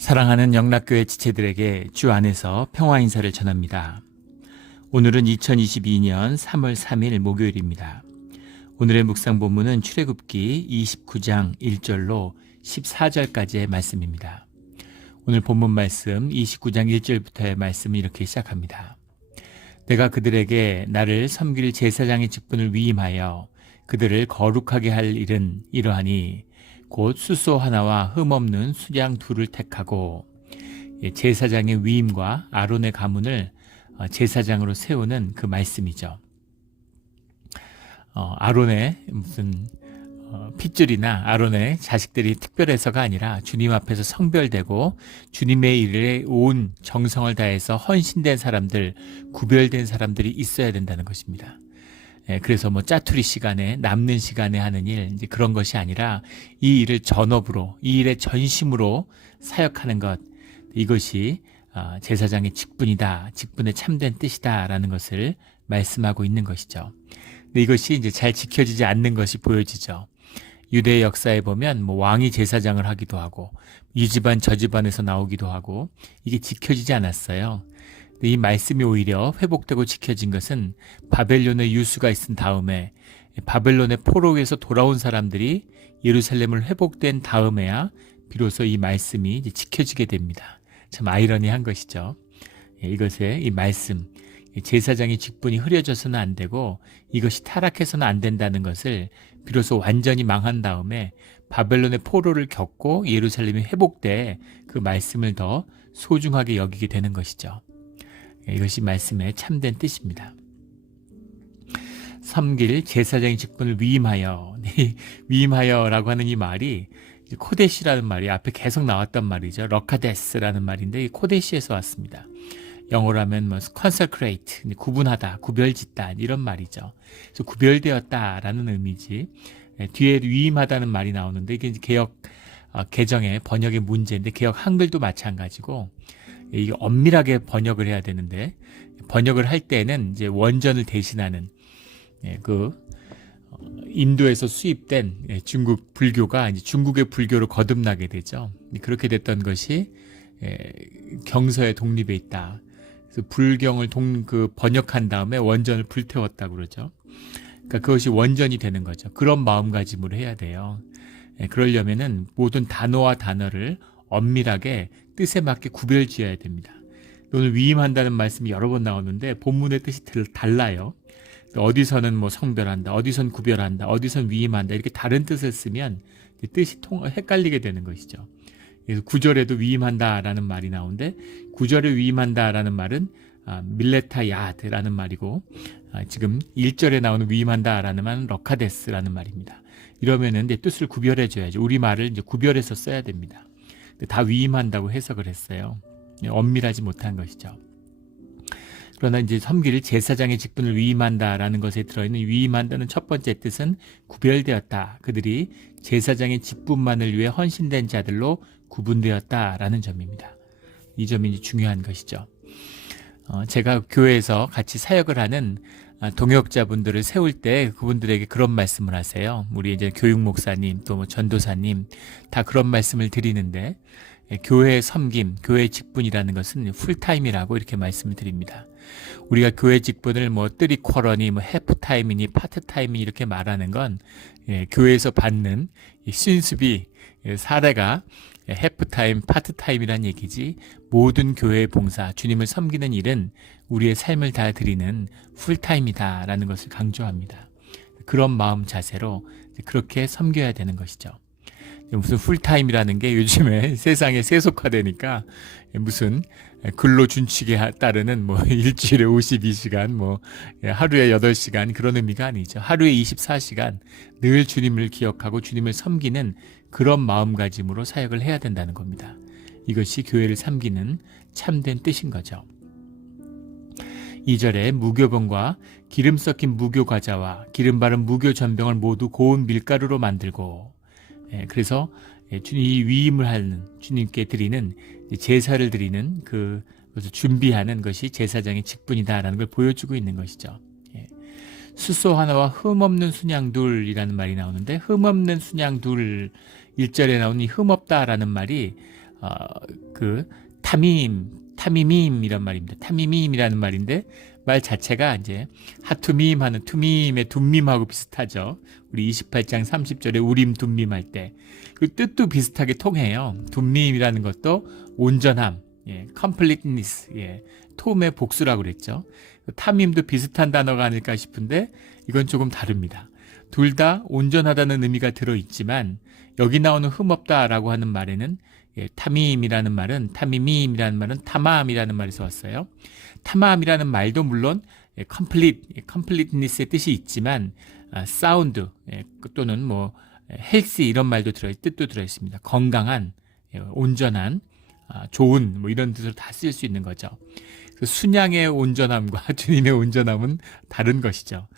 사랑하는 영락교회 지체들에게 주 안에서 평화 인사를 전합니다. 오늘은 2022년 3월 3일 목요일입니다. 오늘의 묵상 본문은 출애굽기 29장 1절로 14절까지의 말씀입니다. 오늘 본문 말씀 29장 1절부터의 말씀은 이렇게 시작합니다. 내가 그들에게 나를 섬길 제사장의 직분을 위임하여 그들을 거룩하게 할 일은 이러하니 곧 숫소 하나와 흠없는 수양 둘을 택하고 제사장의 위임과 아론의 가문을 제사장으로 세우는 그 말씀이죠. 아론의 무슨 핏줄이나 아론의 자식들이 특별해서가 아니라 주님 앞에서 성별되고 주님의 일에 온 정성을 다해서 헌신된 사람들, 구별된 사람들이 있어야 된다는 것입니다. 그래서 짜투리 시간에 남는 시간에 하는 일 이제 그런 것이 아니라 이 일을 전업으로 이 일의 전심으로 사역하는 것, 이것이 제사장의 직분이다, 직분의 참된 뜻이다라는 것을 말씀하고 있는 것이죠. 근데 이것이 이제 잘 지켜지지 않는 것이 보여지죠. 유대 역사에 보면 왕이 제사장을 하기도 하고 이 집안 저 집안에서 나오기도 하고 이게 지켜지지 않았어요. 이 말씀이 오히려 회복되고 지켜진 것은 바벨론의 유수가 있은 다음에 바벨론의 포로에서 돌아온 사람들이 예루살렘을 회복된 다음에야 비로소 이 말씀이 이제 지켜지게 됩니다. 참 아이러니한 것이죠. 이것의 이 말씀, 제사장의 직분이 흐려져서는 안 되고 이것이 타락해서는 안 된다는 것을 비로소 완전히 망한 다음에 바벨론의 포로를 겪고 예루살렘이 회복돼 그 말씀을 더 소중하게 여기게 되는 것이죠. 이것이 말씀의 참된 뜻입니다. 섬길 제사장의 직분을 위임하여, 위임하여라고 하는 이 말이 코데시라는 말이 앞에 계속 나왔단 말이죠. 러카데스라는 말인데 이 코데시에서 왔습니다. 영어로 하면 consecrate, 구분하다, 구별짓다 이런 말이죠. 그래서 구별되었다라는 의미지. 뒤에 위임하다는 말이 나오는데 이게 개역 개정의 번역의 문제인데 개역 한글도 마찬가지고 이게 엄밀하게 번역을 해야 되는데 번역을 할 때는 이제 원전을 대신하는 인도에서 수입된 중국 불교가 이제 중국의 불교로 거듭나게 되죠. 그렇게 됐던 것이 경서의 독립에 있다. 그래서 불경을 번역한 다음에 원전을 불태웠다고 그러죠. 그러니까 그것이 원전이 되는 거죠. 그런 마음가짐으로 해야 돼요. 그러려면은 모든 단어와 단어를 엄밀하게 뜻에 맞게 구별지어야 됩니다. 오늘 위임한다는 말씀이 여러 번 나오는데 본문의 뜻이 달라요. 어디서는 성별한다, 어디선 구별한다, 어디선 위임한다 이렇게 다른 뜻을 쓰면 뜻이 헷갈리게 되는 것이죠. 그래서 9절에도 위임한다라는 말이 나오는데 9절에 위임한다라는 말은 밀레타 야드라는 말이고 지금 1절에 나오는 위임한다라는 말은 러카데스라는 말입니다. 이러면은 뜻을 구별해 줘야죠. 우리말을 이제 구별해서 써야 됩니다. 다 위임한다고 해석을 했어요. 엄밀하지 못한 것이죠. 그러나 이제 섬길 제사장의 직분을 위임한다라는 것에 들어있는 위임한다는 첫 번째 뜻은 구별되었다. 그들이 제사장의 직분만을 위해 헌신된 자들로 구분되었다라는 점입니다. 이 점이 이제 중요한 것이죠. 제가 교회에서 같이 사역을 하는 동역자분들을 세울 때 그분들에게 그런 말씀을 하세요. 우리 이제 교육 목사님 또 전도사님 다 그런 말씀을 드리는데 교회의 섬김, 교회의 직분이라는 것은 풀타임이라고 이렇게 말씀을 드립니다. 우리가 교회 직분을 뜨리쿼러니 해프타임이니 파트타임이니 이렇게 말하는 건 교회에서 받는 신수비 사례가 해프타임, 파트타임이란 얘기지 모든 교회의 봉사, 주님을 섬기는 일은 우리의 삶을 다 드리는 풀타임이다라는 것을 강조합니다. 그런 마음 자세로 그렇게 섬겨야 되는 것이죠. 무슨 풀타임이라는 게 요즘에 세상에 세속화되니까 무슨 근로준칙에 따르는 일주일에 52시간, 하루에 8시간 그런 의미가 아니죠. 하루에 24시간 늘 주님을 기억하고 주님을 섬기는 그런 마음가짐으로 사역을 해야 된다는 겁니다. 이것이 교회를 섬기는 참된 뜻인 거죠. 2절에 무교병과 기름 섞인 무교 과자와 기름 바른 무교 전병을 모두 고운 밀가루로 만들고 그래서 이 위임을 하는 주님께 드리는 제사를 드리는 그것을 준비하는 것이 제사장의 직분이다라는 걸 보여주고 있는 것이죠. 숫소 하나와 흠없는 순양 둘이라는 말이 나오는데 흠없는 순양 둘 1절에 나오는 이 흠없다라는 말이 그 타미밈 이란 말입니다. 타미밈이라는 말인데 말 자체가 이제 하투밈 하는 투밈의 둠밈하고 비슷하죠. 우리 28장 30절에 우림 둠밈 할 때 그 뜻도 비슷하게 통해요. 둠밈이라는 것도 온전함, completeness, 톰의 복수라고 그랬죠. 타밈도 비슷한 단어가 아닐까 싶은데 이건 조금 다릅니다. 둘 다 온전하다는 의미가 들어있지만 여기 나오는 흠없다라고 하는 말에는 타밈이라는 말은 타미밈이라는 말은 타마함이라는 말에서 왔어요. 타마함이라는 말도 물론 completeness의 뜻이 있지만 사운드 또는 뭐 헬스 이런 말도 뜻도 들어있습니다. 건강한, 온전한, 좋은 뭐 이런 뜻으로 다 쓸 수 있는 거죠. 순양의 온전함과 주님의 온전함은 다른 것이죠.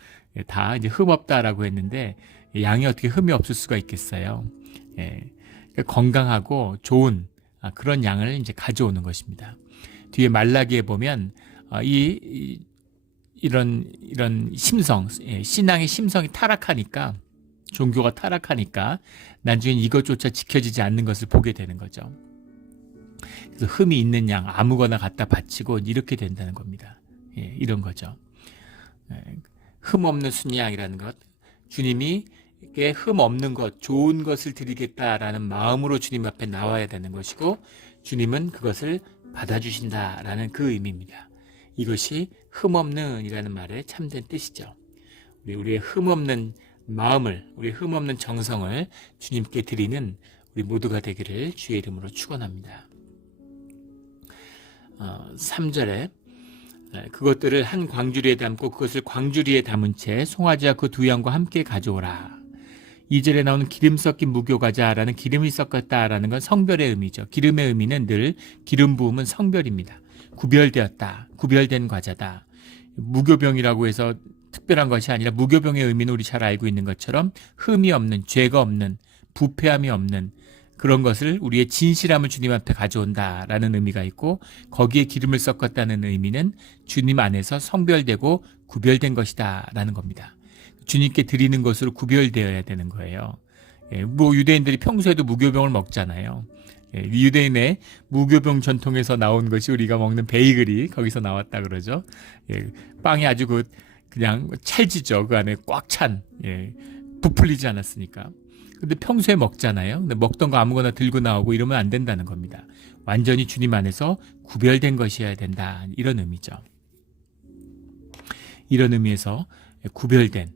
다 이제 흠없다라고 했는데 양이 어떻게 흠이 없을 수가 있겠어요. 그러니까 건강하고 좋은 그런 양을 이제 가져오는 것입니다. 뒤에 말라기에 보면 이런 심성, 신앙의 심성이 타락하니까 종교가 타락하니까 나중에 이것조차 지켜지지 않는 것을 보게 되는 거죠. 그래서 흠이 있는 양 아무거나 갖다 바치고 이렇게 된다는 겁니다. 이런 거죠. 흠 없는 순양이라는 것, 주님이 흠 없는 것, 좋은 것을 드리겠다라는 마음으로 주님 앞에 나와야 되는 것이고 주님은 그것을 받아주신다라는 그 의미입니다. 이것이 흠 없는 이라는 말의 참된 뜻이죠. 우리의 흠 없는 마음을, 우리의 흠 없는 정성을 주님께 드리는 우리 모두가 되기를 주의 이름으로 축원합니다. 3절에 그것들을 한 광주리에 담고 그것을 광주리에 담은 채 송아지와 그 두 양과 함께 가져오라. 2절에 나오는 기름 섞인 무교과자라는 기름이 섞였다라는 건 성별의 의미죠. 기름의 의미는 늘 기름 부음은 성별입니다. 구별되었다, 구별된 과자다. 무교병이라고 해서 특별한 것이 아니라 무교병의 의미는 우리 잘 알고 있는 것처럼 흠이 없는, 죄가 없는, 부패함이 없는 그런 것을 우리의 진실함을 주님 앞에 가져온다라는 의미가 있고 거기에 기름을 섞었다는 의미는 주님 안에서 성별되고 구별된 것이다 라는 겁니다. 주님께 드리는 것으로 구별되어야 되는 거예요. 뭐 유대인들이 평소에도 무교병을 먹잖아요. 유대인의 무교병 전통에서 나온 것이 우리가 먹는 베이글이 거기서 나왔다 그러죠. 빵이 아주 그냥 찰지죠. 그 안에 꽉 찬, 부풀리지 않았으니까. 근데 평소에 먹잖아요. 근데 먹던 거 아무거나 들고 나오고 이러면 안 된다는 겁니다. 완전히 주님 안에서 구별된 것이어야 된다. 이런 의미죠. 이런 의미에서 구별된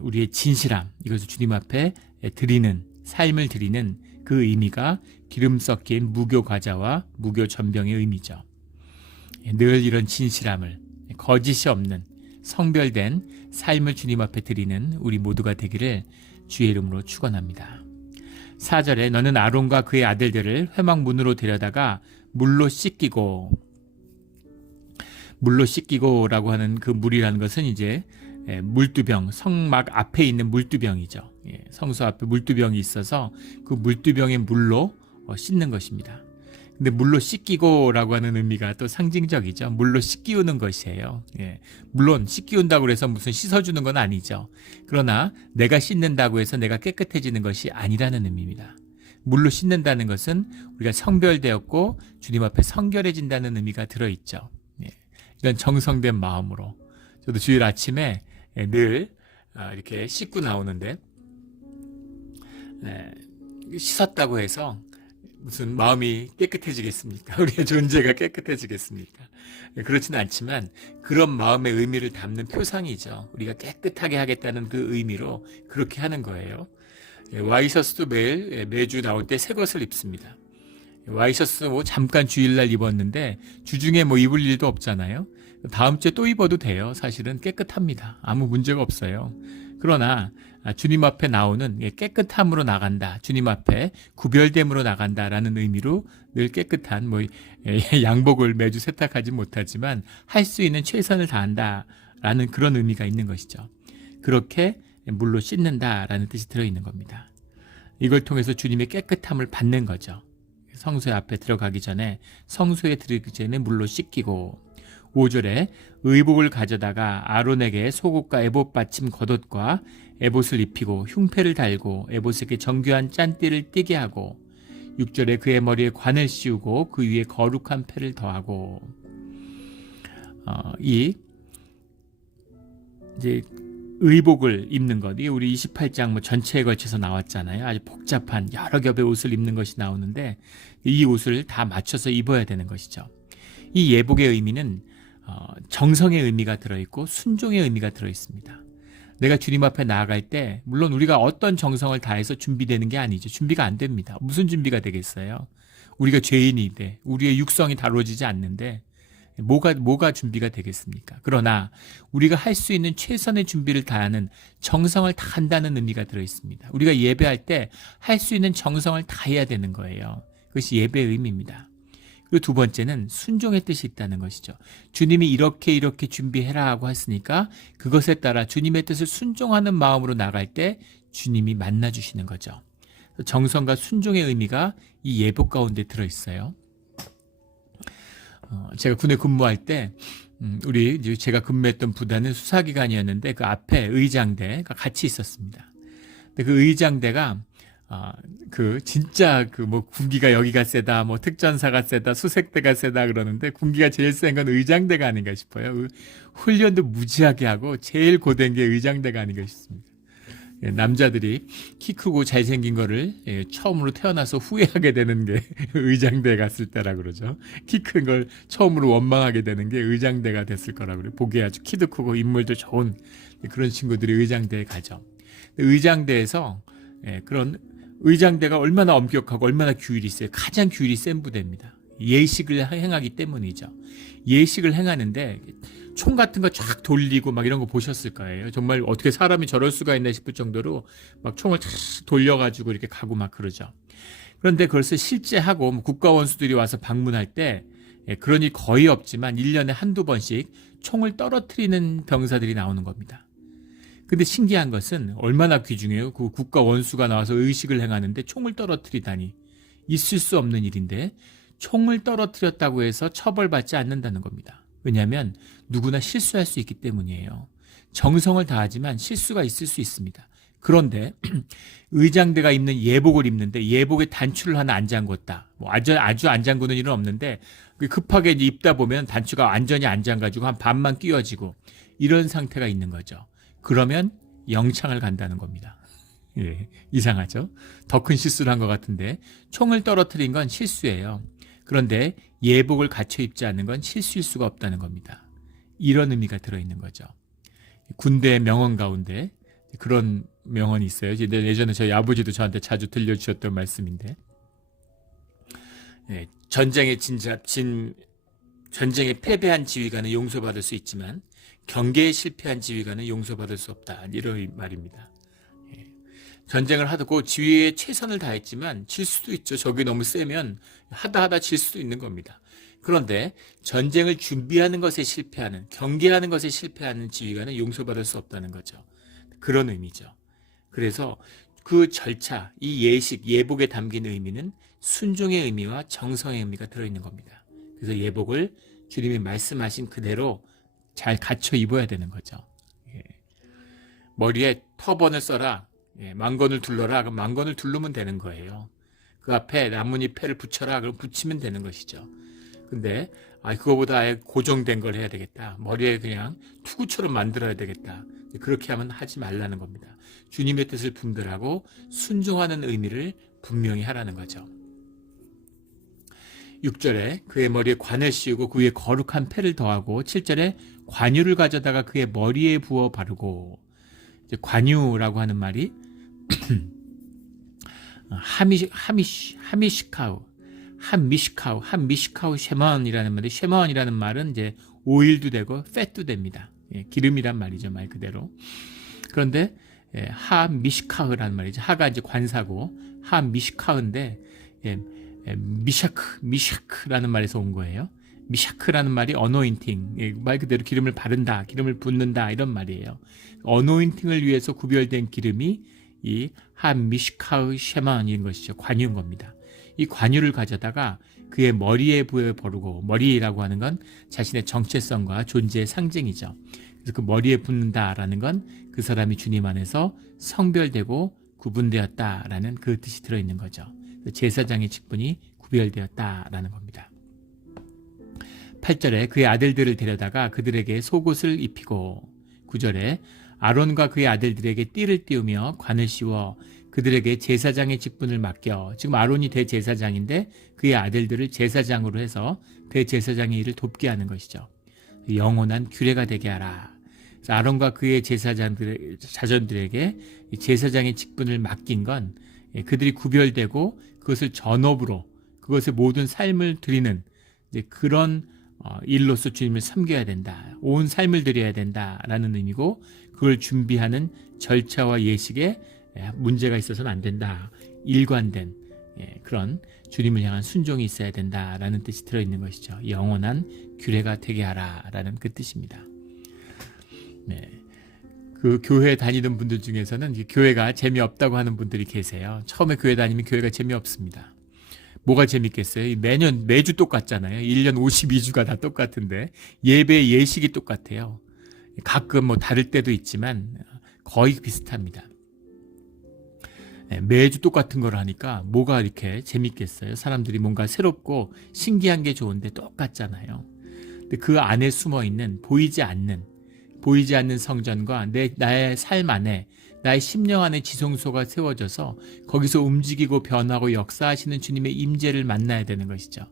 우리의 진실함, 이것을 주님 앞에 드리는, 삶을 드리는 그 의미가 기름 섞인 무교 과자와 무교 전병의 의미죠. 늘 이런 진실함을, 거짓이 없는 성별된 삶을 주님 앞에 드리는 우리 모두가 되기를 주의 이름으로 축원합니다. 4절에 너는 아론과 그의 아들들을 회막문으로 데려다가 물로 씻기고라고 하는 그 물이라는 것은 이제 물두병, 성막 앞에 있는 물두병이죠. 성소 앞에 물두병이 있어서 그 물두병의 물로 씻는 것입니다. 근데 물로 씻기고라고 하는 의미가 또 상징적이죠. 물로 씻기우는 것이에요. 물론 씻기운다고 해서 무슨 씻어주는 건 아니죠. 그러나 내가 씻는다고 해서 내가 깨끗해지는 것이 아니라는 의미입니다. 물로 씻는다는 것은 우리가 성별되었고 주님 앞에 성결해진다는 의미가 들어있죠. 이런 정성된 마음으로. 저도 주일 아침에 늘 이렇게 씻고 나오는데 씻었다고 해서 무슨 마음이 깨끗해지겠습니까? 우리의 존재가 깨끗해지겠습니까? 그렇지는 않지만 그런 마음의 의미를 담는 표상이죠. 우리가 깨끗하게 하겠다는 그 의미로 그렇게 하는 거예요. 와이셔츠도 매주 나올 때 새 것을 입습니다. 와이셔츠 뭐 잠깐 주일날 입었는데 주중에 뭐 입을 일도 없잖아요. 다음 주에 또 입어도 돼요. 사실은 깨끗합니다. 아무 문제가 없어요. 그러나 주님 앞에 나오는 깨끗함으로 나간다. 주님 앞에 구별됨으로 나간다라는 의미로 늘 깨끗한 양복을 매주 세탁하지 못하지만 할 수 있는 최선을 다한다라는 그런 의미가 있는 것이죠. 그렇게 물로 씻는다라는 뜻이 들어있는 겁니다. 이걸 통해서 주님의 깨끗함을 받는 거죠. 성소의 앞에 들어가기 전에 성소에 들어가기 전에 물로 씻기고 5절에 의복을 가져다가 아론에게 속옷과 에봇 받침 겉옷과 에봇을 입히고 흉패를 달고 에봇에게 정교한 짠띠를 띠게 하고 6절에 그의 머리에 관을 씌우고 그 위에 거룩한 패를 더하고, 이 이제 의복을 입는 것, 이게 우리 28장 뭐 전체에 걸쳐서 나왔잖아요. 아주 복잡한 여러 겹의 옷을 입는 것이 나오는데 이 옷을 다 맞춰서 입어야 되는 것이죠. 이 예복의 의미는 정성의 의미가 들어있고 순종의 의미가 들어있습니다. 내가 주님 앞에 나아갈 때 물론 우리가 어떤 정성을 다해서 준비되는 게 아니죠. 준비가 안 됩니다. 무슨 준비가 되겠어요? 우리가 죄인인데 우리의 육성이 다루어지지 않는데 뭐가 준비가 되겠습니까? 그러나 우리가 할 수 있는 최선의 준비를 다하는 정성을 다한다는 의미가 들어있습니다. 우리가 예배할 때 할 수 있는 정성을 다해야 되는 거예요. 그것이 예배의 의미입니다. 그리고 두 번째는 순종의 뜻이 있다는 것이죠. 주님이 이렇게 준비해라 하고 했으니까 그것에 따라 주님의 뜻을 순종하는 마음으로 나갈 때 주님이 만나주시는 거죠. 정성과 순종의 의미가 이 예복 가운데 들어있어요. 제가 군에 근무할 때 제가 근무했던 부대는 수사기관이었는데 그 앞에 의장대가 같이 있었습니다. 근데 그 의장대가 진짜 뭐 군기가 여기가 세다, 뭐 특전사가 세다, 수색대가 세다 그러는데 군기가 제일 센 건 의장대가 아닌가 싶어요. 훈련도 무지하게 하고 제일 고된 게 의장대가 아닌가 싶습니다. 남자들이 키 크고 잘생긴 거를 처음으로 태어나서 후회하게 되는 게 의장대에 갔을 때라 그러죠. 키 큰 걸 처음으로 원망하게 되는 게 의장대가 됐을 거라 그래요. 보기에 아주 키도 크고 인물도 좋은 그런 친구들이 의장대에 가죠. 의장대에서 그런 의장대가 얼마나 엄격하고 얼마나 규율이 세요. 가장 규율이 센 부대입니다. 예식을 행하기 때문이죠. 예식을 행하는데 총 같은 거 쫙 돌리고 막 이런 거 보셨을 거예요. 정말 어떻게 사람이 저럴 수가 있나 싶을 정도로 막 총을 쫙 돌려가지고 이렇게 가고 막 그러죠. 그런데 그것을 실제 하고 국가원수들이 와서 방문할 때 그런 일이 거의 없지만 1년에 한두 번씩 총을 떨어뜨리는 병사들이 나오는 겁니다. 근데 신기한 것은 얼마나 귀중해요. 그 국가원수가 나와서 의식을 행하는데 총을 떨어뜨리다니. 있을 수 없는 일인데 총을 떨어뜨렸다고 해서 처벌받지 않는다는 겁니다. 왜냐하면 누구나 실수할 수 있기 때문이에요. 정성을 다하지만 실수가 있을 수 있습니다. 그런데 의장대가 입는 예복을 입는데 예복에 단추를 하나 안 잠궜다. 아주 안 잠그는 일은 없는데 급하게 입다 보면 단추가 완전히 안 잠가지고 한 반만 끼워지고 이런 상태가 있는 거죠. 그러면 영창을 간다는 겁니다. 예, 이상하죠? 더 큰 실수를 한 것 같은데 총을 떨어뜨린 건 실수예요. 그런데 예복을 갖춰 입지 않는 건 실수일 수가 없다는 겁니다. 이런 의미가 들어있는 거죠. 군대의 명언 가운데 그런 명언이 있어요. 예전에 저희 아버지도 저한테 자주 들려주셨던 말씀인데 전쟁에 패배한 지휘관은 용서받을 수 있지만 경계에 실패한 지휘관은 용서받을 수 없다. 이런 말입니다. 전쟁을 하고 지휘에 최선을 다했지만 질 수도 있죠. 적이 너무 세면 하다 질 수도 있는 겁니다. 그런데 전쟁을 준비하는 것에 실패하는, 경계하는 것에 실패하는 지휘관은 용서받을 수 없다는 거죠. 그런 의미죠. 그래서 그 절차, 이 예식, 예복에 담긴 의미는 순종의 의미와 정성의 의미가 들어있는 겁니다. 그래서 예복을 주님이 말씀하신 그대로 잘 갖춰 입어야 되는 거죠. 머리에 터번을 써라. 망건을 둘러라. 그럼 망건을 두르면 되는 거예요. 그 앞에 나뭇잎 패를 붙여라. 그럼 붙이면 되는 것이죠. 근데 그거보다 아예 고정된 걸 해야 되겠다. 머리에 그냥 투구처럼 만들어야 되겠다. 그렇게 하면 하지 말라는 겁니다. 주님의 뜻을 분별하고 순종하는 의미를 분명히 하라는 거죠. 6절에 그의 머리에 관을 씌우고 그 위에 거룩한 패를 더하고 7절에 관유를 가져다가 그의 머리에 부어 바르고 이제 관유라고 하는 말이 한미시카우 쉐먼이라는 말이 쉐먼이라는 말은 이제 오일도 되고 팻도 됩니다. 기름이란 말이죠, 말 그대로. 그런데 하미시카흐라는 말이죠. 하가 이제 관사고 하미시카흐인데 미샤크라는 말에서 온 거예요. 미샤크라는 말이 어노인팅, 말 그대로 기름을 바른다, 기름을 붓는다 이런 말이에요. 어노인팅을 위해서 구별된 기름이 이 하미시카흐 쉐만인 것이죠. 관유인 겁니다. 이 관유를 가져다가 그의 머리에 부어 바르고, 머리라고 하는 건 자신의 정체성과 존재의 상징이죠. 그래서 그 머리에 붓는다라는 건 그 사람이 주님 안에서 성별되고 구분되었다라는 그 뜻이 들어있는 거죠. 제사장의 직분이 구별되었다라는 겁니다. 8절에 그의 아들들을 데려다가 그들에게 속옷을 입히고 9절에 아론과 그의 아들들에게 띠를 띄우며 관을 씌워 그들에게 제사장의 직분을 맡겨 지금 아론이 대제사장인데 그의 아들들을 제사장으로 해서 대제사장의 일을 돕게 하는 것이죠. 영원한 규례가 되게 하라. 그래서 아론과 그의 자손들에게 제사장의 직분을 맡긴 건 그들이 구별되고 그것을 전업으로 그것의 모든 삶을 드리는 그런 일로서 주님을 섬겨야 된다. 온 삶을 드려야 된다라는 의미고 그걸 준비하는 절차와 예식에 문제가 있어서는 안 된다. 일관된 그런 주님을 향한 순종이 있어야 된다라는 뜻이 들어있는 것이죠. 영원한 규례가 되게 하라라는 그 뜻입니다. 네. 그 교회 다니던 분들 중에서는 교회가 재미없다고 하는 분들이 계세요. 처음에 교회 다니면 교회가 재미없습니다. 뭐가 재밌겠어요? 매주 똑같잖아요. 1년 52주가 다 똑같은데 예배 예식이 똑같아요. 가끔 뭐 다를 때도 있지만 거의 비슷합니다. 매주 똑같은 걸 하니까 뭐가 이렇게 재밌겠어요? 사람들이 뭔가 새롭고 신기한 게 좋은데 똑같잖아요. 근데 그 안에 숨어 있는 보이지 않는 성전과 나의 삶 안에 나의 심령 안에 지성소가 세워져서 거기서 움직이고 변하고 역사하시는 주님의 임재를 만나야 되는 것이죠.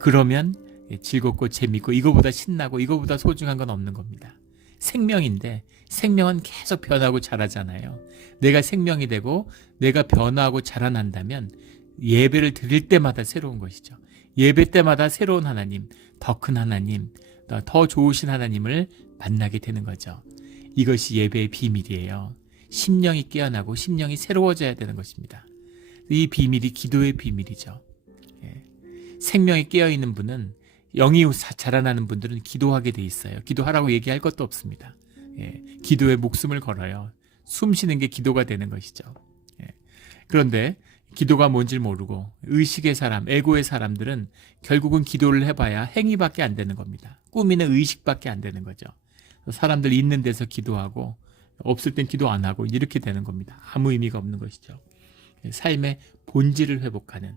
그러면 즐겁고 재밌고 이거보다 신나고 이거보다 소중한 건 없는 겁니다. 생명인데 생명은 계속 변하고 자라잖아요. 내가 생명이 되고 내가 변화하고 자라난다면 예배를 드릴 때마다 새로운 것이죠. 예배 때마다 새로운 하나님, 더 큰 하나님, 더 좋으신 하나님을 만나게 되는 거죠. 이것이 예배의 비밀이에요. 심령이 깨어나고 심령이 새로워져야 되는 것입니다. 이 비밀이 기도의 비밀이죠. 생명이 깨어있는 분은 영이 자라나는 분들은 기도하게 돼 있어요. 기도하라고 얘기할 것도 없습니다. 기도에 목숨을 걸어요. 숨 쉬는 게 기도가 되는 것이죠. 그런데 기도가 뭔지 모르고 의식의 사람, 에고의 사람들은 결국은 기도를 해봐야 행위밖에 안 되는 겁니다. 꾸미는 의식밖에 안 되는 거죠. 사람들 있는 데서 기도하고 없을 땐 기도 안 하고 이렇게 되는 겁니다. 아무 의미가 없는 것이죠. 삶의 본질을 회복하는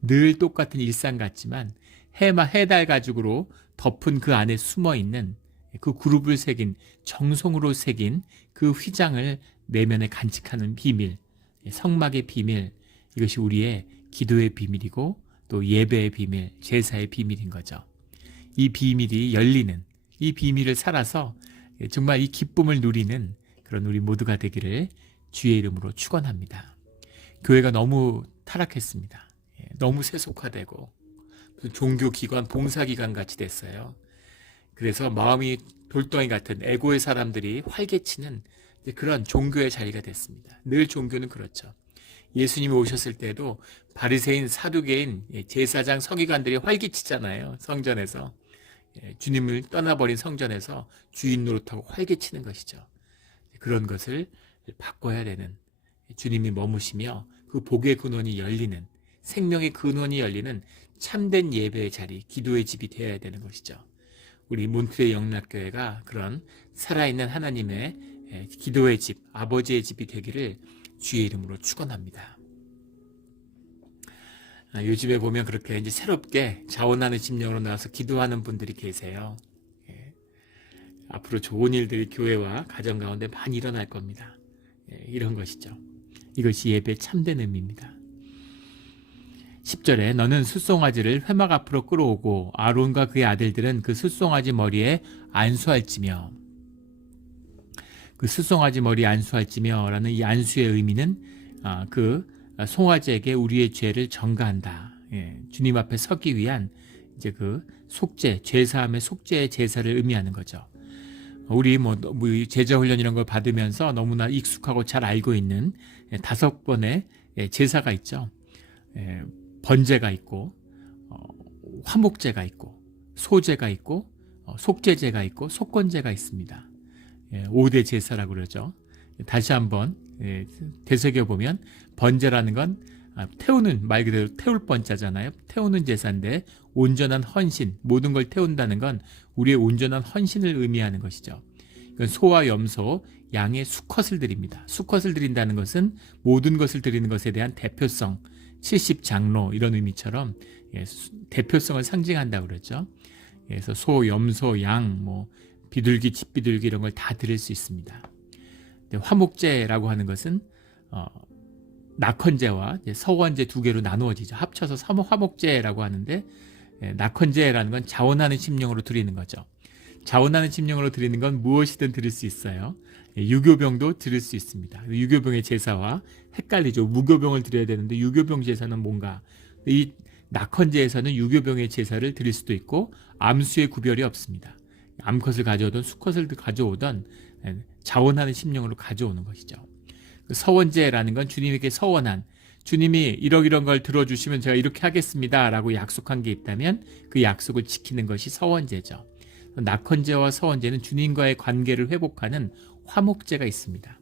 늘 똑같은 일상 같지만 해달 가죽으로 덮은 그 안에 숨어있는 그 그룹을 새긴 정성으로 새긴 그 휘장을 내면에 간직하는 비밀, 성막의 비밀, 이것이 우리의 기도의 비밀이고 또 예배의 비밀, 제사의 비밀인 거죠. 이 비밀이 열리는, 이 비밀을 살아서 정말 이 기쁨을 누리는 그런 우리 모두가 되기를 주의 이름으로 축원합니다. 교회가 너무 타락했습니다. 너무 세속화되고 종교기관, 봉사기관 같이 됐어요. 그래서 마음이 돌덩이 같은 에고의 사람들이 활개치는 그런 종교의 자리가 됐습니다. 늘 종교는 그렇죠. 예수님이 오셨을 때도 바리새인, 사두개인, 제사장, 서기관들이 활개치잖아요. 성전에서. 주님을 떠나버린 성전에서 주인 노릇하고 활개치는 것이죠. 그런 것을 바꿔야 되는, 주님이 머무시며 그 복의 근원이 열리는, 생명의 근원이 열리는 참된 예배의 자리, 기도의 집이 되어야 되는 것이죠. 우리 몬트레 영락교회가 그런 살아있는 하나님의 기도의 집, 아버지의 집이 되기를 주의 이름으로 축원합니다. 요즘에 보면 그렇게 이제 새롭게 자원하는 심령으로 나와서 기도하는 분들이 계세요. 앞으로 좋은 일들이 교회와 가정 가운데 많이 일어날 겁니다. 이런 것이죠. 이것이 예배의 참된 의미입니다. 10절에 너는 숫송아지를 회막 앞으로 끌어오고 아론과 그의 아들들은 그 숫송아지 머리에 안수할지며, 그 숫송아지 머리에 안수할지며 라는 이 안수의 의미는 그 송아지에게 우리의 죄를 전가한다. 주님 앞에 서기 위한 이제 그 속죄, 죄사함의 속죄의 제사를 의미하는 거죠. 우리 제자 훈련 이런 걸 받으면서 너무나 익숙하고 잘 알고 있는 5번의 제사가 있죠. 번제가 있고 화목제가 있고 소제가 있고 속죄제가 있고 속건제가 있습니다. 5대 제사라고 그러죠. 다시 한번 되새겨보면 번제라는 건 태우는, 말 그대로 태울 번자잖아요. 태우는 제사인데 온전한 헌신, 모든 걸 태운다는 건 우리의 온전한 헌신을 의미하는 것이죠. 이건 소와 염소, 양의 수컷을 드립니다. 수컷을 드린다는 것은 모든 것을 드리는 것에 대한 대표성, 70장로 이런 의미처럼 대표성을 상징한다고 그러죠. 그래서 소, 염소, 양, 뭐 비둘기, 집비둘기 이런 걸 다 드릴 수 있습니다. 화목제라고 하는 것은 낙헌제와 서원제 두 개로 나누어지죠. 합쳐서 화목제라고 하는데, 낙헌제라는 건 자원하는 심령으로 드리는 거죠. 자원하는 심령으로 드리는 건 무엇이든 드릴 수 있어요. 유교병도 드릴 수 있습니다. 유교병의 제사와 헷갈리죠. 무교병을 드려야 되는데 유교병 제사는 뭔가. 이 낙헌제에서는 유교병의 제사를 드릴 수도 있고 암수의 구별이 없습니다. 암컷을 가져오든 수컷을 가져오든 자원하는 심령으로 가져오는 것이죠. 서원제라는 건 주님에게 서원한, 주님이 이런 걸 들어주시면 제가 이렇게 하겠습니다 라고 약속한 게 있다면 그 약속을 지키는 것이 서원제죠. 낙헌제와 서원제는 주님과의 관계를 회복하는 화목제가 있습니다.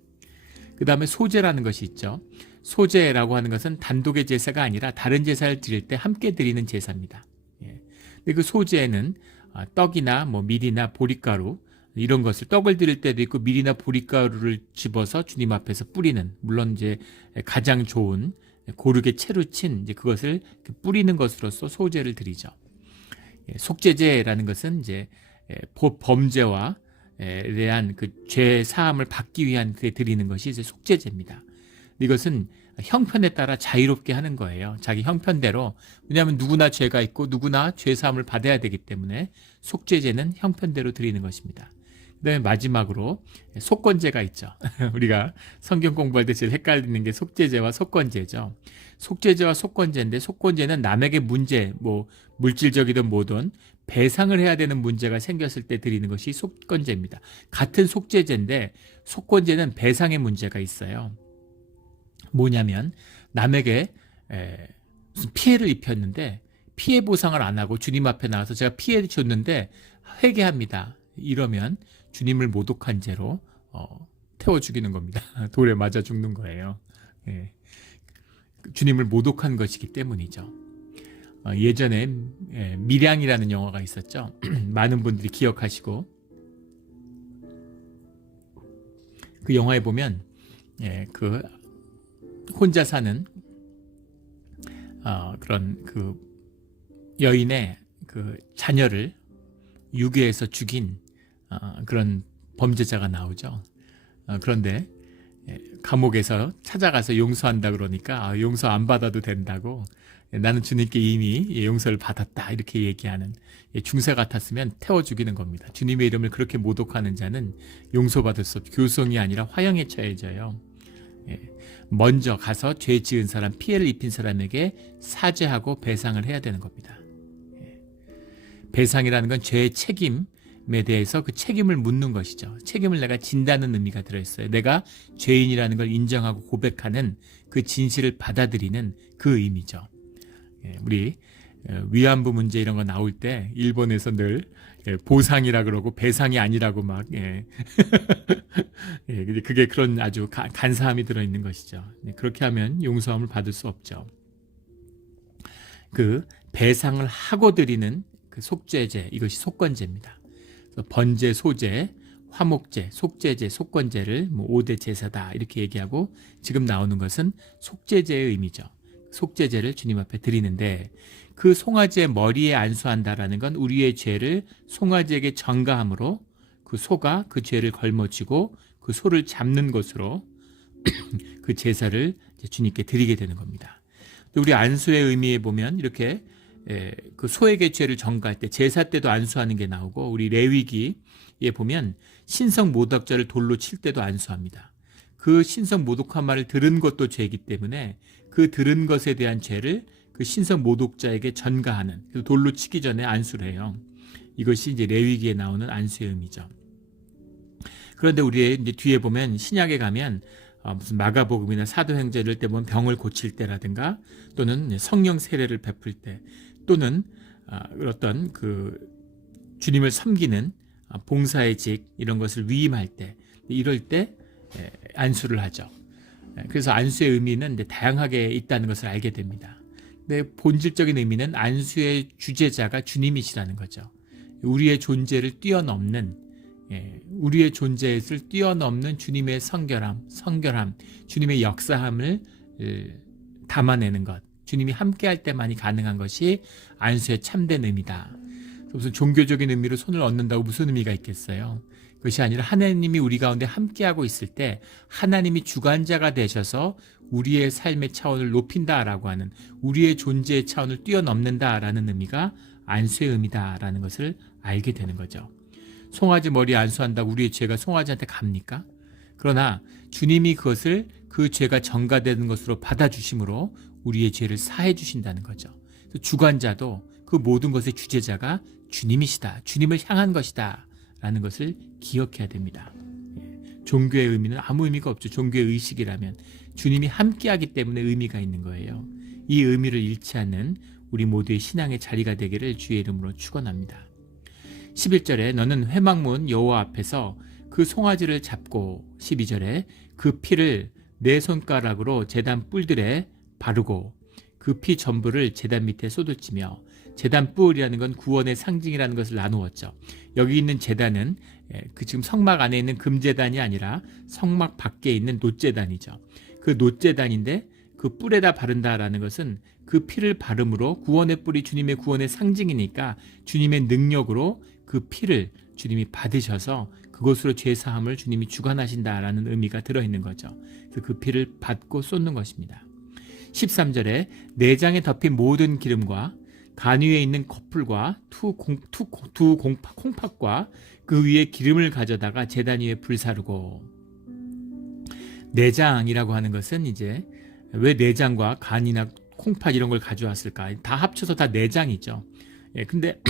그 다음에 소제라는 것이 있죠. 소제라고 하는 것은 단독의 제사가 아니라 다른 제사를 드릴 때 함께 드리는 제사입니다. 근데 그 소제에는 떡이나 뭐 밀이나 보리가루 이런 것을, 떡을 드릴 때도 있고 밀이나 보리가루를 집어서 주님 앞에서 뿌리는, 물론 이제 가장 좋은 고르게 채로 친 이제 그것을 뿌리는 것으로서 소제를 드리죠. 속죄제라는 것은 이제 범죄와 대한 그 죄 사함을 받기 위한 그에 드리는 것이 이제 속죄제입니다. 이것은 형편에 따라 자유롭게 하는 거예요. 자기 형편대로. 왜냐하면 누구나 죄가 있고 누구나 죄 사함을 받아야 되기 때문에 속죄제는 형편대로 드리는 것입니다. 그다음에 마지막으로 속건제가 있죠. 우리가 성경 공부할 때 제일 헷갈리는 게 속죄제와 속건제죠. 속죄제와 속건제인데, 속건제는 남에게 문제, 뭐 물질적이든 뭐든 배상을 해야 되는 문제가 생겼을 때 드리는 것이 속건제입니다. 같은 속죄제인데 속건제는 배상의 문제가 있어요. 뭐냐면 남에게 무슨 피해를 입혔는데 피해 보상을 안 하고 주님 앞에 나와서 제가 피해를 줬는데 회개합니다. 이러면 주님을 모독한 죄로 태워 죽이는 겁니다. 돌에 맞아 죽는 거예요. 주님을 모독한 것이기 때문이죠. 예전에 밀양이라는 영화가 있었죠. 많은 분들이 기억하시고, 그 영화에 보면 그 혼자 사는 그런 그 여인의 그 자녀를 유괴해서 죽인 그런 범죄자가 나오죠. 그런데 감옥에서 찾아가서 용서한다 그러니까 용서 안 받아도 된다고, 나는 주님께 이미 용서를 받았다 이렇게 얘기하는, 중세 같았으면 태워 죽이는 겁니다. 주님의 이름을 그렇게 모독하는 자는 용서받을 수 없고 교성이 아니라 화형에 처해져요. 먼저 가서 죄 지은 사람, 피해를 입힌 사람에게 사죄하고 배상을 해야 되는 겁니다. 배상이라는 건 죄의 책임에 대해서 그 책임을 묻는 것이죠. 책임을 내가 진다는 의미가 들어있어요. 내가 죄인이라는 걸 인정하고 고백하는 그 진실을 받아들이는 그 의미죠. 우리 위안부 문제 이런 거 나올 때 일본에서 늘 보상이라 그러고 배상이 아니라고 막 그게 그런 아주 간사함이 들어있는 것이죠. 그렇게 하면 용서함을 받을 수 없죠. 그 배상을 하고 드리는 그 속죄제, 이것이 속건제입니다. 그래서 번제, 소제, 화목제, 속죄제, 속건제를 뭐 5대 제사다 이렇게 얘기하고, 지금 나오는 것은 속죄제의 의미죠. 속죄제를 주님 앞에 드리는데, 그 송아지의 머리에 안수한다라는 건 우리의 죄를 송아지에게 전가함으로 그 소가 그 죄를 걸머쥐고 그 소를 잡는 것으로 그 제사를 주님께 드리게 되는 겁니다. 또 우리 안수의 의미에 보면 이렇게 그 소에게 죄를 전가할 때 제사 때도 안수하는 게 나오고, 우리 레위기에 보면 신성 모독자를 돌로 칠 때도 안수합니다. 그 신성 모독한 말을 들은 것도 죄이기 때문에 그 들은 것에 대한 죄를 그 신성 모독자에게 전가하는, 그래서 돌로 치기 전에 안수를 해요. 이것이 이제 레위기에 나오는 안수의 의미죠. 그런데 우리 이제 뒤에 보면 신약에 가면 무슨 마가복음이나 사도행전 이럴 때 보면 병을 고칠 때라든가, 또는 성령 세례를 베풀 때, 또는 어떤 그 주님을 섬기는 봉사의 직 이런 것을 위임할 때, 이럴 때 안수를 하죠. 그래서 안수의 의미는 다양하게 있다는 것을 알게 됩니다. 근데 본질적인 의미는 안수의 주제자가 주님이시라는 거죠. 우리의 존재를 뛰어넘는, 우리의 존재를 뛰어넘는 주님의 성결함, 주님의 역사함을 담아내는 것, 주님이 함께할 때만이 가능한 것이 안수의 참된 의미다. 무슨 종교적인 의미로 손을 얻는다고 무슨 의미가 있겠어요? 그것이 아니라 하나님이 우리 가운데 함께하고 있을 때 하나님이 주관자가 되셔서 우리의 삶의 차원을 높인다라고 하는, 우리의 존재의 차원을 뛰어넘는다라는 의미가 안수의 의미다라는 것을 알게 되는 거죠. 송아지 머리 안수한다고 우리의 죄가 송아지한테 갑니까? 그러나 주님이 그것을 그 죄가 전가되는 것으로 받아주심으로 우리의 죄를 사해 주신다는 거죠. 주관자도 그 모든 것의 주제자가 주님이시다, 주님을 향한 것이다 라는 것을 기억해야 됩니다. 종교의 의미는 아무 의미가 없죠. 종교의 의식이라면 주님이 함께하기 때문에 의미가 있는 거예요. 이 의미를 잃지 않는 우리 모두의 신앙의 자리가 되기를 주의 이름으로 축원합니다. 11절에 너는 회막문 여호와 앞에서 그 송아지를 잡고, 12절에 그 피를 내 손가락으로 제단 뿔들에 바르고 그 피 전부를 제단 밑에 쏟을지며, 제단 뿔이라는 건 구원의 상징이라는 것을 나누었죠. 여기 있는 제단은 그 지금 성막 안에 있는 금제단이 아니라 성막 밖에 있는 놋제단이죠. 그 놋제단인데 그 뿔에다 바른다라는 것은 그 피를 바름으로 구원의 뿔이 주님의 구원의 상징이니까 주님의 능력으로 그 피를 주님이 받으셔서 그것으로 죄사함을 주님이 주관하신다라는 의미가 들어있는 거죠. 그래서 그 피를 받고 쏟는 것입니다. 13절에 내장에 덮인 모든 기름과 간 위에 있는 커플과 두 콩팥과 그 위에 기름을 가져다가 제단 위에 불사르고. 내장이라고 하는 것은 이제 왜 내장과 간이나 콩팥 이런 걸 가져왔을까? 다 합쳐서 다 내장이죠. 근데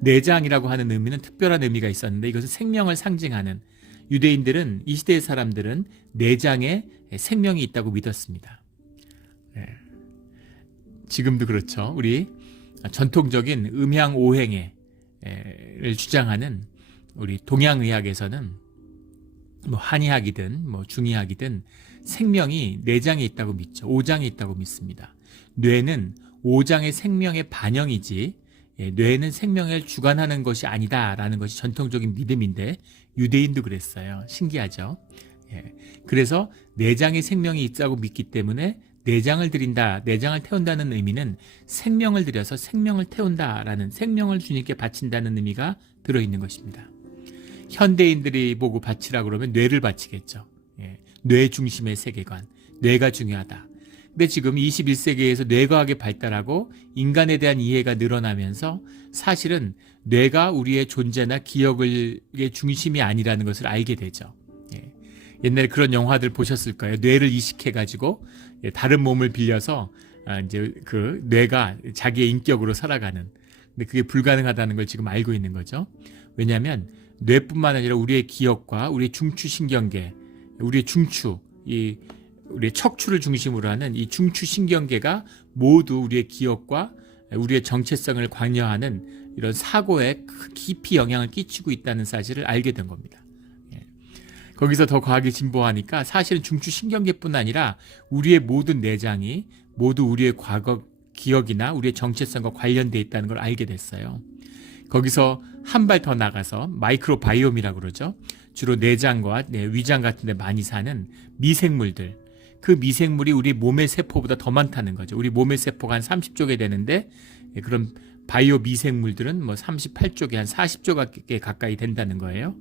내장이라고 하는 의미는 특별한 의미가 있었는데 이것은 생명을 상징하는, 유대인들은, 이 시대의 사람들은 내장에 생명이 있다고 믿었습니다. 지금도 그렇죠. 우리 전통적인 음양오행을 주장하는 우리 동양의학에서는 뭐 한의학이든 뭐 중의학이든 생명이 내장에 있다고 믿죠. 오장에 있다고 믿습니다. 뇌는 오장의 생명의 반영이지 뇌는 생명을 주관하는 것이 아니다라는 것이 전통적인 믿음인데 유대인도 그랬어요. 신기하죠. 그래서 내장에 생명이 있다고 믿기 때문에 내장을 드린다, 내장을 태운다는 의미는 생명을 들여서 생명을 태운다라는, 생명을 주님께 바친다는 의미가 들어있는 것입니다. 현대인들이 보고 바치라 그러면 뇌를 바치겠죠. 뇌 중심의 세계관, 뇌가 중요하다. 근데 지금 21세기에서 뇌과학이 발달하고 인간에 대한 이해가 늘어나면서 사실은 뇌가 우리의 존재나 기억의 중심이 아니라는 것을 알게 되죠. 옛날에 그런 영화들 보셨을 거예요. 뇌를 이식해가지고 다른 몸을 빌려서 이제 그 뇌가 자기의 인격으로 살아가는. 근데 그게 불가능하다는 걸 지금 알고 있는 거죠. 왜냐하면 뇌뿐만 아니라 우리의 기억과 우리의 중추신경계, 우리의 중추, 우리의 척추를 중심으로 하는 이 중추신경계가 모두 우리의 기억과 우리의 정체성을 관여하는 이런 사고에 깊이 영향을 끼치고 있다는 사실을 알게 된 겁니다. 거기서 더 과학이 진보하니까 사실은 중추신경계뿐 아니라 우리의 모든 내장이 모두 우리의 과거 기억이나 우리의 정체성과 관련되어 있다는 걸 알게 됐어요. 거기서 한 발 더 나가서 마이크로바이옴이라고 그러죠. 주로 내장과 위장 같은 데 많이 사는 미생물들, 그 미생물이 우리 몸의 세포보다 더 많다는 거죠. 우리 몸의 세포가 한 30쪽에 되는데 그럼 바이오 미생물들은 뭐 38쪽에 한 40쪽에 가까이 된다는 거예요.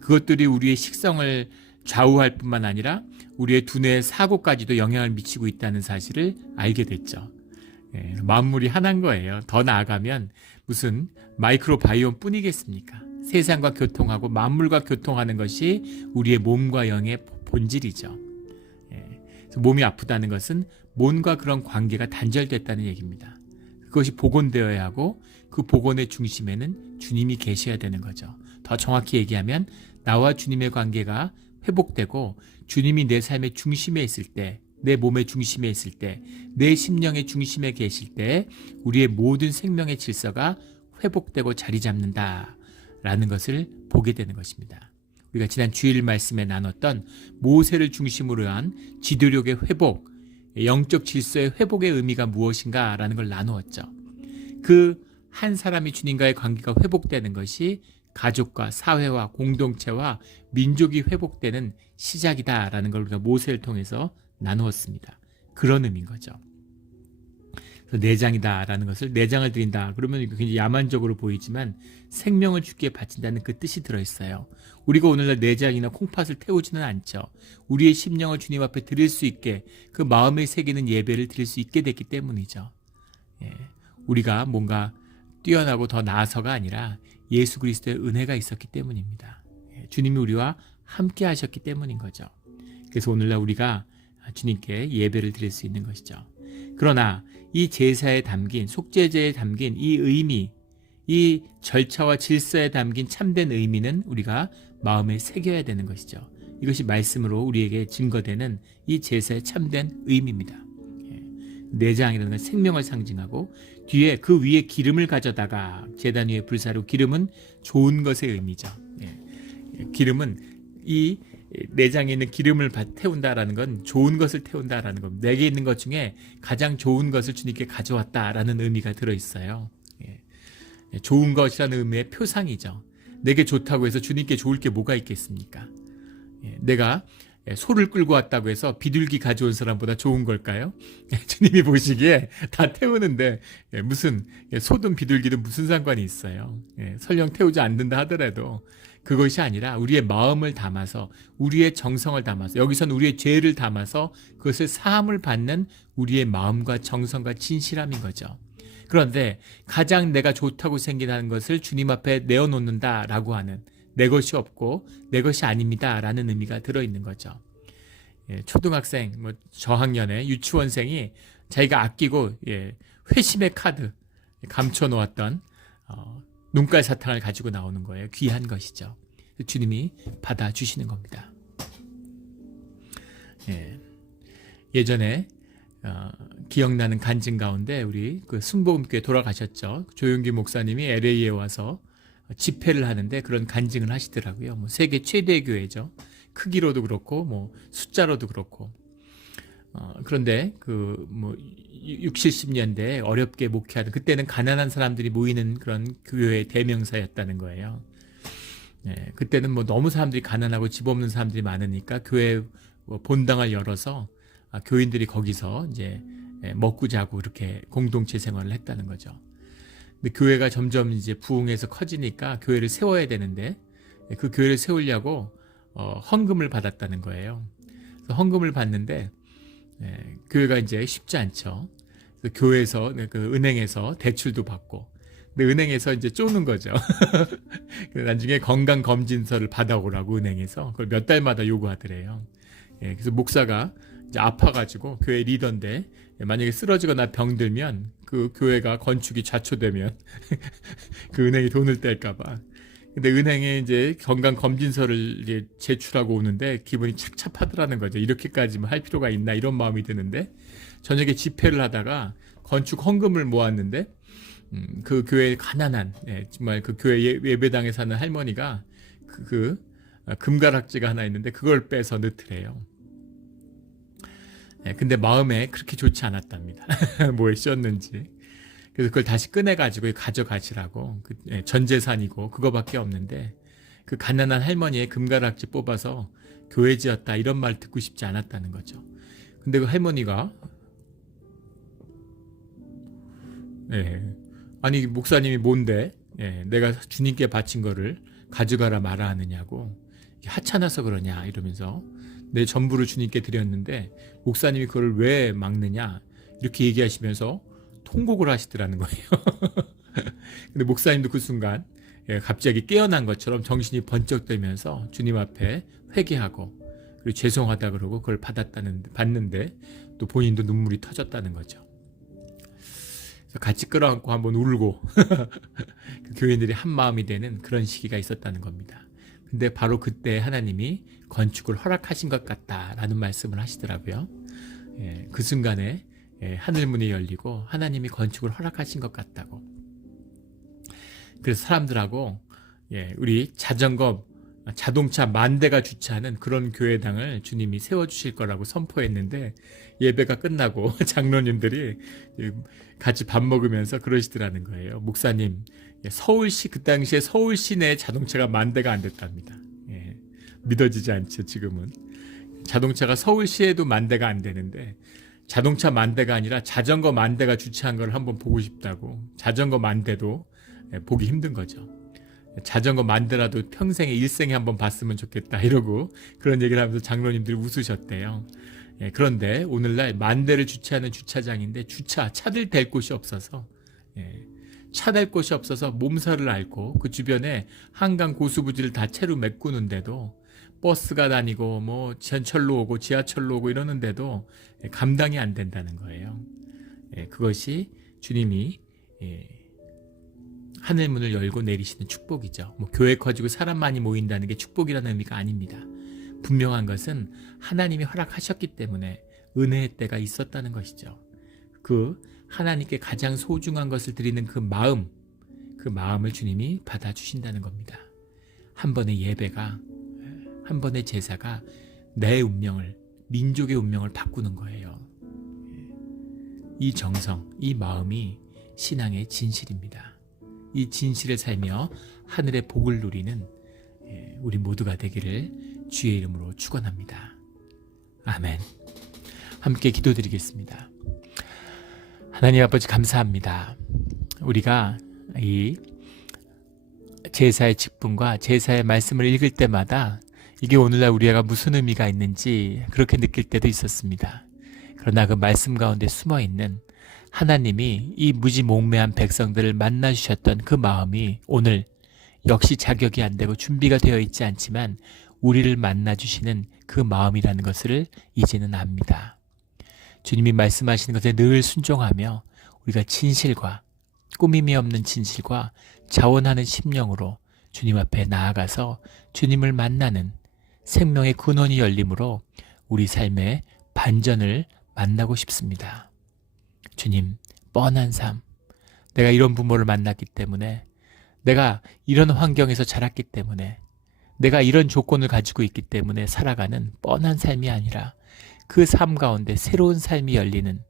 그것들이 우리의 식성을 좌우할 뿐만 아니라 우리의 두뇌 사고까지도 영향을 미치고 있다는 사실을 알게 됐죠. 만물이 하나인 거예요. 더 나아가면 무슨 마이크로바이옴 뿐이겠습니까? 세상과 교통하고 만물과 교통하는 것이 우리의 몸과 영의 본질이죠. 그래서 몸이 아프다는 것은 몸과 그런 관계가 단절됐다는 얘기입니다. 그것이 복원되어야 하고 그 복원의 중심에는 주님이 계셔야 되는 거죠. 더 정확히 얘기하면 나와 주님의 관계가 회복되고 주님이 내 삶의 중심에 있을 때, 내 몸의 중심에 있을 때, 내 심령의 중심에 계실 때 우리의 모든 생명의 질서가 회복되고 자리 잡는다라는 것을 보게 되는 것입니다. 우리가 지난 주일 말씀에 나눴던 모세를 중심으로 한 지도력의 회복, 영적 질서의 회복의 의미가 무엇인가라는 걸 나누었죠. 그 한 사람이 주님과의 관계가 회복되는 것이 가족과 사회와 공동체와 민족이 회복되는 시작이다라는 걸 우리가 모세를 통해서 나누었습니다. 그런 의미인 거죠. 내장이다라는 것을 내장을 드린다. 그러면 굉장히 야만적으로 보이지만 생명을 주기에 바친다는 그 뜻이 들어있어요. 우리가 오늘날 내장이나 콩팥을 태우지는 않죠. 우리의 심령을 주님 앞에 드릴 수 있게 그 마음에 새기는 예배를 드릴 수 있게 됐기 때문이죠. 예, 우리가 뭔가 뛰어나고 더 나아서가 아니라 예수 그리스도의 은혜가 있었기 때문입니다. 예, 주님이 우리와 함께 하셨기 때문인 거죠. 그래서 오늘날 우리가 주님께 예배를 드릴 수 있는 것이죠. 그러나 이 제사에 담긴 속죄제에 담긴 이 의미, 이 절차와 질서에 담긴 참된 의미는 우리가 마음에 새겨야 되는 것이죠. 이것이 말씀으로 우리에게 증거되는 이 제사의 참된 의미입니다. 내장이라는 건 생명을 상징하고 뒤에 그 위에 기름을 가져다가 제단 위에 불사르고 기름은 좋은 것의 의미죠. 기름은 이 내장에 있는 기름을 태운다라는 건 좋은 것을 태운다라는 겁니다. 내게 있는 것 중에 가장 좋은 것을 주님께 가져왔다라는 의미가 들어있어요. 좋은 것이라는 의미의 표상이죠. 내게 좋다고 해서 주님께 좋을 게 뭐가 있겠습니까? 내가 소를 끌고 왔다고 해서 비둘기 가져온 사람보다 좋은 걸까요? 주님이 보시기에 다 태우는데 무슨 소든 비둘기든 무슨 상관이 있어요. 설령 태우지 않는다 하더라도 그것이 아니라 우리의 마음을 담아서 우리의 정성을 담아서 여기선 우리의 죄를 담아서 그것을 사함을 받는 우리의 마음과 정성과 진실함인 거죠. 그런데 가장 내가 좋다고 생각하는 것을 주님 앞에 내어놓는다라고 하는 내 것이 없고 내 것이 아닙니다라는 의미가 들어있는 거죠. 초등학생, 저학년의 유치원생이 자기가 아끼고 회심의 카드 감춰놓았던 눈깔 사탕을 가지고 나오는 거예요. 귀한 것이죠. 주님이 받아주시는 겁니다. 예전에 기억나는 간증 가운데 우리 그 순복음교회 돌아가셨죠. 조용기 목사님이 LA에 와서 집회를 하는데 그런 간증을 하시더라고요. 세계 최대 교회죠. 크기로도 그렇고 숫자로도 그렇고. 그런데 60, 70년대 어렵게 목회하던 그때는 가난한 사람들이 모이는 그런 교회의 대명사였다는 거예요. 그때는 너무 사람들이 가난하고 집 없는 사람들이 많으니까 교회 본당을 열어서 교인들이 거기서 이제 먹고 자고 이렇게 공동체 생활을 했다는 거죠. 근데 교회가 점점 이제 부흥해서 커지니까 교회를 세워야 되는데 그 교회를 세우려고 헌금을 받았다는 거예요. 그래서 헌금을 받는데 교회가 이제 쉽지 않죠. 그래서 교회에서 그 은행에서 대출도 받고, 근데 은행에서 이제 쪼는 거죠. 나중에 건강검진서를 받아오라고 은행에서 그걸 몇 달마다 요구하더래요. 그래서 목사가 이제 아파가지고 교회 리더인데 만약에 쓰러지거나 병들면 그 교회가 건축이 좌초되면 그 은행이 돈을 뗄까봐. 근데 은행에 이제 건강검진서를 이제 제출하고 오는데 기분이 착잡하더라는 거죠. 이렇게까지 할 필요가 있나 이런 마음이 드는데 저녁에 집회를 하다가 건축 헌금을 모았는데 그 교회 가난한 정말 그 교회 예배당에 사는 할머니가 그 금가락지가 하나 있는데 그걸 빼서 넣더래요. 근데 마음에 그렇게 좋지 않았답니다. 뭐에 씌었는지. 그래서 그걸 다시 꺼내가지고 가져가시라고. 전 재산이고 그거밖에 없는데 그 가난한 할머니의 금가락지 뽑아서 교회 지었다 이런 말 듣고 싶지 않았다는 거죠. 근데 그 할머니가 아니 목사님이 뭔데 내가 주님께 바친 거를 가져가라 말아 하느냐고, 하찮아서 그러냐 이러면서 내 전부를 주님께 드렸는데 목사님이 그걸 왜 막느냐 이렇게 얘기하시면서 통곡을 하시더라는 거예요. 근데 목사님도 그 순간 갑자기 깨어난 것처럼 정신이 번쩍 들면서 주님 앞에 회개하고 그리고 죄송하다 그러고 그걸 받는데 또 본인도 눈물이 터졌다는 거죠. 그래서 같이 끌어안고 한번 울고 그 교인들이 한 마음이 되는 그런 시기가 있었다는 겁니다. 근데 바로 그때 하나님이 건축을 허락하신 것 같다라는 말씀을 하시더라고요. 그 순간에 하늘문이 열리고 하나님이 건축을 허락하신 것 같다고. 그래서 사람들하고 우리 자동차 10,000대가 주차하는 그런 교회당을 주님이 세워주실 거라고 선포했는데 예배가 끝나고 장로님들이 같이 밥 먹으면서 그러시더라는 거예요. 목사님, 서울시 그 당시에 서울시 내 자동차가 10,000대가 안 됐답니다. 믿어지지 않죠. 지금은 자동차가 서울시에도 10,000대가 안 되는데 자동차 만 대가 아니라 자전거 만 대가 주차한 걸 한번 보고 싶다고. 자전거 만 대도 보기 힘든 거죠. 자전거 만 대라도 평생에 일생에 한번 봤으면 좋겠다 이러고 그런 얘기를 하면서 장로님들이 웃으셨대요. 그런데 오늘날 만 대를 주차하는 주차장인데 차들 댈 곳이 없어서 차 댈 곳이 없어서 몸살을 앓고 그 주변에 한강 고수부지를 다 채로 메꾸는데도 버스가 다니고 뭐 전철로 오고 지하철로 오고 이러는데도 감당이 안 된다는 거예요. 그것이 주님이 하늘 문을 열고 내리시는 축복이죠. 뭐 교회 커지고 사람 많이 모인다는 게 축복이라는 의미가 아닙니다. 분명한 것은 하나님이 허락하셨기 때문에 은혜의 때가 있었다는 것이죠. 그 하나님께 가장 소중한 것을 드리는 그 마음을 주님이 받아주신다는 겁니다. 한 번의 예배가, 한 번의 제사가 내 운명을, 민족의 운명을 바꾸는 거예요. 이 정성, 이 마음이 신앙의 진실입니다. 이 진실을 살며 하늘의 복을 누리는 우리 모두가 되기를 주의 이름으로 축원합니다. 아멘. 함께 기도드리겠습니다. 하나님 아버지 감사합니다. 우리가 이 제사의 직분과 제사의 말씀을 읽을 때마다 이게 오늘날 우리가 무슨 의미가 있는지 그렇게 느낄 때도 있었습니다. 그러나 그 말씀 가운데 숨어있는 하나님이 이 무지몽매한 백성들을 만나주셨던 그 마음이 오늘 역시 자격이 안 되고 준비가 되어 있지 않지만 우리를 만나주시는 그 마음이라는 것을 이제는 압니다. 주님이 말씀하시는 것에 늘 순종하며 우리가 진실과 꾸밈이 없는 진실과 자원하는 심령으로 주님 앞에 나아가서 주님을 만나는 생명의 근원이 열림으로 우리 삶의 반전을 만나고 싶습니다. 주님, 뻔한 삶, 내가 이런 부모를 만났기 때문에, 내가 이런 환경에서 자랐기 때문에, 내가 이런 조건을 가지고 있기 때문에 살아가는 뻔한 삶이 아니라 그 삶 가운데 새로운 삶이 열리는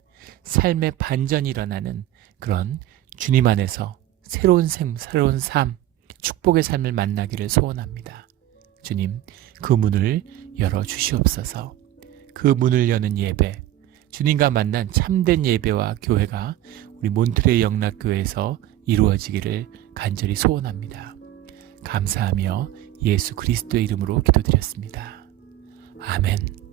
삶의 반전이 일어나는 그런 주님 안에서 새로운 삶, 축복의 삶을 만나기를 소원합니다. 주님, 그 문을 열어주시옵소서. 그 문을 여는 예배, 주님과 만난 참된 예배와 교회가 우리 몬트레이 영락교회에서 이루어지기를 간절히 소원합니다. 감사하며 예수 그리스도의 이름으로 기도드렸습니다. 아멘.